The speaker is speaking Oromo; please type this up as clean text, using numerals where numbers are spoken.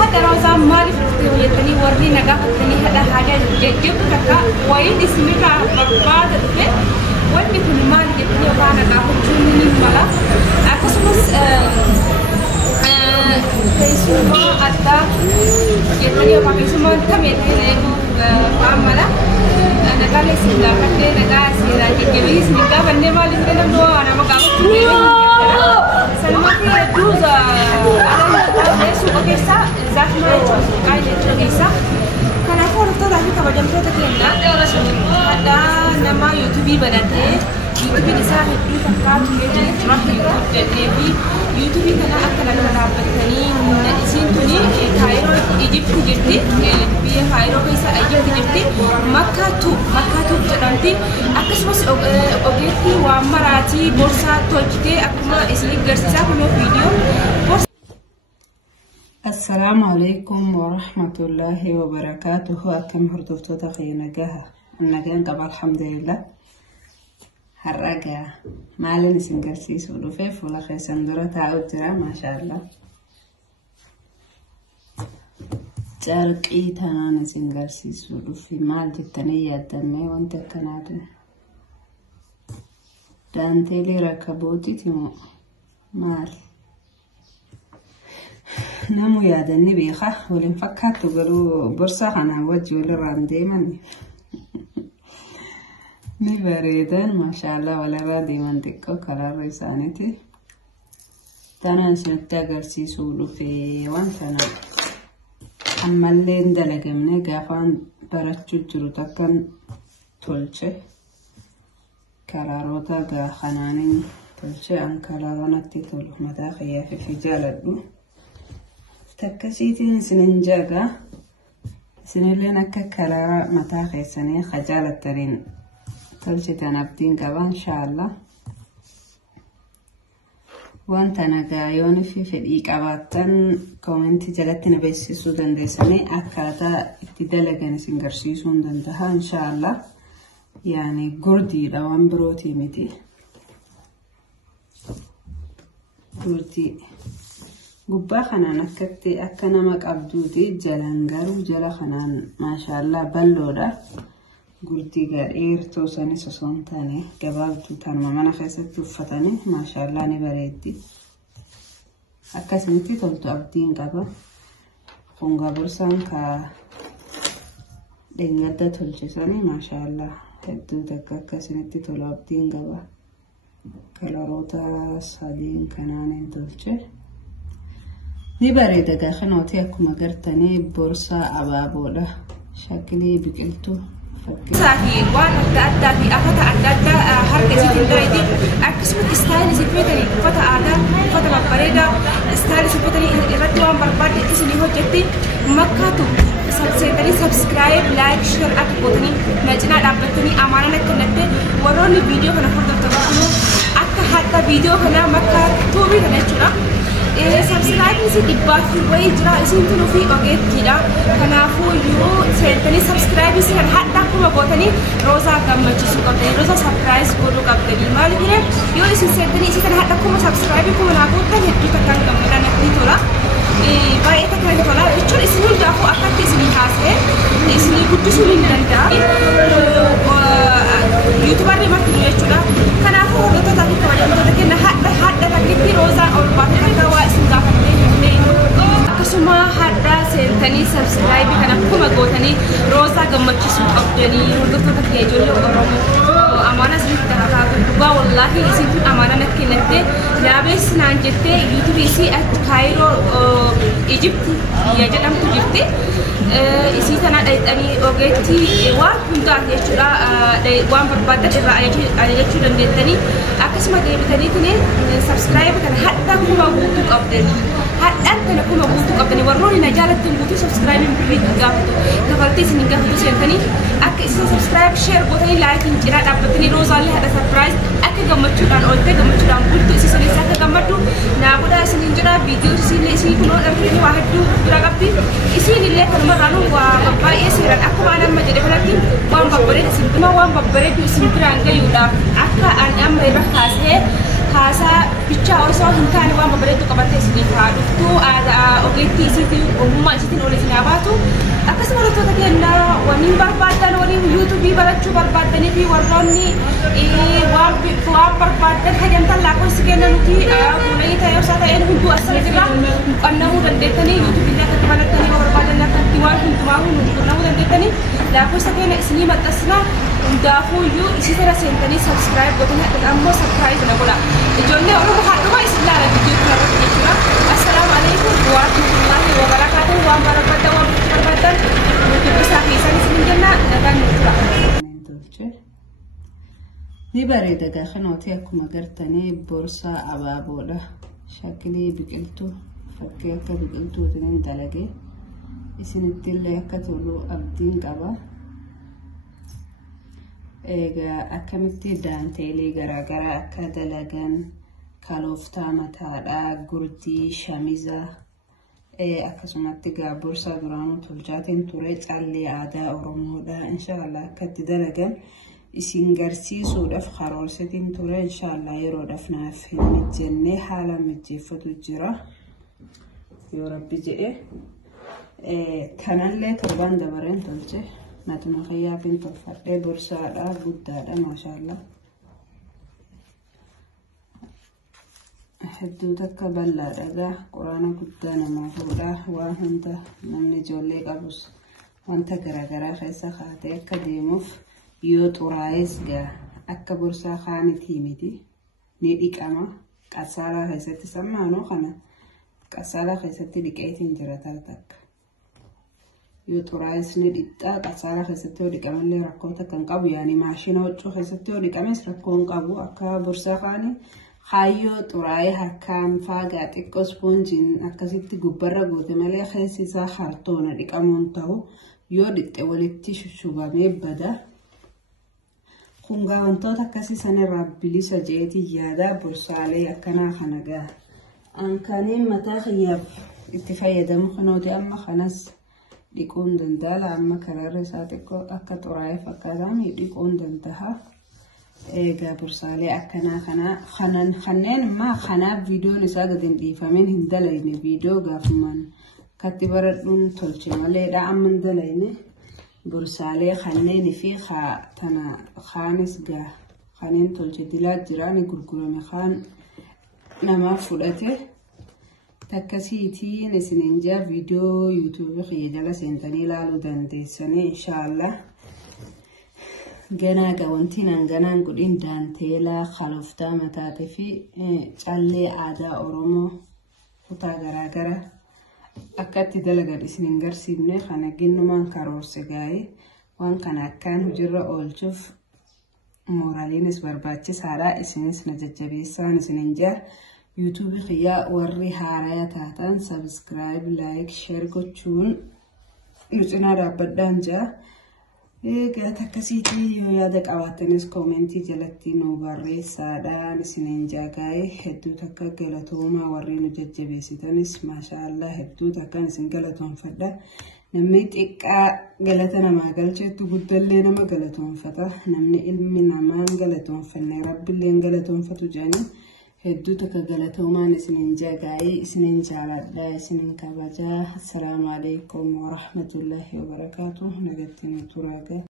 هذا روزا مالي في يتني ورني نقافتني هذا حاجة جيب كذا وين اسمه برباد الفيل وين بيكون مالي يتني وأنا نقافتني ملا أكسبس كيسوما أدا يتني وما كيسوما كمية لينو فاملا أنا قال سيدا كده نقاس سيدا كجيبيس نقا بندي مالي سيدا نو أنا ما قافتني سلمى في دوزا أنا ليش وكيسا زاك ما يجوز قاعد يجوزا كان أقول ترى هي كم جملة تكلمنا هذا نما يوتيوبي بدأته يوتيوبي نساء هدي فكار يجي راح يوتيوب يوتيوبي كنا أكثر من رابطني نسين توني كايرو إيجيبت جبتي بيه كايرو كيسا إيجيبت جبتي مكة توب جرانتي أكسبس أوجيتي وامراتي بورصة توجتي أكما إسلي جرسا كنا فيديو السلام عليكم ورحمة الله وبركاته. أكم هردوفتو تغيينا جاها النجان طبعا الحمد لله هالرجع معلن سنجرسيس ولوفيف ولا خيسان دورة تعود ترى ما شاء الله تركي تنان سنجرسيس ولوفي مال التنية الدمي وانت كنادي دانتيلي ركبوتي تمو مال نمو يادني بيخه ولين فكرت وقالوا برصة أنا وجه للرام دايما نبردان ما شاء الله ولا رادي من دكو كلا ريسانتي تانا سنتاجر سيسولو في وانتنا أما اللي ندلق مني قافان براتشو جروتاكن تولشي كلا روتا قا خنانين تولشي أن كلا رانتي تولو مداخيا في جالدو تكسيتين سننجاقا سنلين كلا متاخي سنين خجالة ترين تلشتان أبدين قبا إن شاء الله وانت نقايون في فريق أباتن كومنتي جلتنا بيسيسو دندساني أكادا اتدالغان سنگرسيسون دندها إن شاء الله يعني قردي دوان بروتي متي قردي قبا خنان أكتي أكنا مقابدودي جلنگارو جل خنان ما شاء الله بلودا قلتي غير توساني سسونتاني قبابتو تانما مانا خيستو فتاني ما شاء الله نبريدي أكاسمتي تلتو أبدين قبا خونغا برسان كا دنگادا تلچساني ما شاء الله هدو تكا أكاسمتي تلو أبدين قبا كلاروتا سادين كنانين تلچه نبريد داخنوتي أكو مقرتاني برسا أبابولا شكلي بقلتو صحيح وانا تأدى في أفتا أدى حركة تندايدي أكسبت ستايل سيبتني فتا أدا فتا مبريدا ستايل سيبتني إردوان بربادي إسني هو جدي مكاتو سبسيتني سبسكرايب لايك شير أكبوتني نجنا دابتني أمانا نكنتي وروني فيديو كنا فرد تبعونو أكا حتى فيديو كنا مكاتو بينا نجنا سبسكرايب نسي دباتي ويجرا اسم تنو في اوجيت كده كنافو يو سنتني سبسكرايب نسي كان حتى كما بوتني روزا كمجسو قبلني روزا سبرايز كودو قبلني مالي كده يو اسم سنتني اسي كان حتى كما سبسكرايب كما نابو كان هدو تكان كمنا نكتي تولا باي تكان تولا اتشور اسمي دافو اكاك اسمي حاسه اسمي قدسو من دندا يوتيوبر لما كنو يشولا كنافو هدو تاكي كواجم تاكي حتى تاكي روزا أو باتكا akkasuma hadda seentanii subscribe kana kuma gootanii roza gammachiisu qabdanii hordoftoota kee ijoollee Oromoo amaana isinitti taataatu dhugaa wallaahi isintu amaana natti kennite yaabees naan jettee YouTube isii Kaayiroo Egypt jedhamtu jirti isii tana dhayxanii ogeetti waan hundaa jechuudha waan barbaadan irraa ajajachuu dandeettanii akkasuma deebitanii subscribe kana hadda kuma guutuu qabdanii haddan kana kuma guutuu qabdanii warroonni na jaalattan guutuu subscribe birrii gaafatu kafaltii isin gaafatu seentanii akka isin subscribe share gootanii like ciraa dhaabbatanii roozaallee hadha surprise akka gammachuudhaan oolte gammachuudhaan bultu isin sanis akka gammaddu naabudaa isin jira viidiyoo isin kunoo dhabdanii waa hedduu bira qabdi isin illee kanuma raanu waa baay'ee seeran akkuma anamma jedhe kanatti waan babbareedu isin dhuma waan babbareedu isin biraan gayuudhaaf akka ani amma irra kaasee hasa bicha osoo hin taane waan babbareedu qabattee isiniif haa dhuftu dandeettii isiitii ogummaa isiitiin ol isin habaatu akkasuma wantoota kenna waniin barbaadan waliin yuutuubii barachuu barbaadanii fi warroonni waan barbaadan hajamtan lakkoofsi kenna nuti bunanii ta'ee osoo ta'een hunduu asirraa qannamuu dandeettanii yuutuubii akka dabalatanii barbaadan akkatti waan hundumaa qannamuu dandeettanii lakkoofsa kenna isinii maxxansina hundaafuuyyuu isii tana seentanii sabskiraayib godhanii ammoo sabskiraayib na godha ijoollee oromoo haadhuma isin laala viidiyoo kana irratti jechuudha. Assalaamu alaikum wa rahmatullahi wa barakatuh. Waan barbaadan waan barbaadan nuti bisaa keessan isin jenna nagaan nutura. Ni bareeda gaafanooti akkuma gartanii boorsaa abaaboodha. Shakkilii biqiltuu fakkii akka biqiltuutiin dalagee isinitti illee akka tolu abdiin qaba. Egaa akkamitti daanteelii garaagaraa akka dalagan kalooftaa mataadhaa gurdii shamiza akkasumatti boorsaa duraanuu tolchaatiin ture callee aadaa oromoodha inshaallah akka itti dalagan isin garsiisuudhaaf karoorsitiin ture inshaallah yeroodhaaf naaf hin mijjennee haala mijjeeffatu jira yoo rabbi jedhe kanallee torbaan dabareen tolche natuma fayyaafin tolfadhee boorsaadha guddaadha maashaallah. Hedduu takka bal'aadha quraana guddaa namaa fuudha waan hunda namni ijoollee qabus wanta garaagaraa keessa kaatee akka deemuuf yoo xuraa'es akka boorsaa kaanitii miti ni dhiqama qassaalaa keessatti sammaanoo kana qassaalaa keessatti dhiqeetiin jira takka yoo xuraa'es ni dhiqxaa qassaalaa keessatti yoo dhiqamallee rakkoota kan qabu yaani maashina huccuu keessatti yoo dhiqames rakkoon qabu akka boorsaa kaanii hayyoo xuraa'ee harkaan faagaa xiqqoo ispoonjiin akkasitti gubbarra goote malee keessi isaa hartoona dhiqamuun ta'u yoo dhiqxe walitti shushubamee bada. Kun wantoota akkasii sanirraa bilisa jeetii yaada boorsaalee akkanaa kana gaa. Ankaniin mataa kiyyaaf itti fayyadamu kanooti amma kanas dhiquun danda'a amma karaarra isaa xiqqoo akka xuraa'ee fakkaataan dhiquun danda'a. Egaa boorsaalee akkanaa kanneen immoo kanaaf viidiyoon isaa gadi hin dhiifamin hin dalayne viidiyoo gaafumaan akkatti baradhuun tolche maleedha amma hin dalayne boorsaalee kanneenii fi kaanis kanneen tolche dilaa jiraan gurgurame kaan namaaf fudhate takkasiitiin isiniin jaa viidiyoo yuutuubii kiyya jala seentanii ilaaluu dandeessanii inshaallah. Ganaa wantiin hanganaan godhin daanteelaa kalooftaa mataatii fi callee aadaa oromoo kutaa garaagaraa akka itti dalagan isin hin garsiifne kana ginnumaan karoorse gaa'ee waan kana akkaan hojiirra oolchuuf mooraaliinis barbaachisaadha isinis na jajjabeessaan isinin jaa yuutuubii kiyyaa warri haarayaa taatan sabskiraayib laayik sheer gochuun nu cinaa dhaabbadhaan jaa. Egaa akkasiitii yoo yaada qabaatanis koomentii jalatti nu barreessaadhaan isiniin jaagaa'ee hedduu takka galatoomaa warri nu jajjabeessitanis maashaallah hedduu takkaan isin galatoonfadha. Namni xiqqaa galata namaa galcheettu guddallee nama galatoonfata. Namni ilmi namaan galatoonfanne rabbillee galatoonfatu jedhanii hedduu takka galatoomaan isiniin jaagaa'ee isiniin jaaladha isiniin kabajaa. Assalaamu alaikum wa rahmatullahi wa barakatuh. Nagatti nu turaagaa.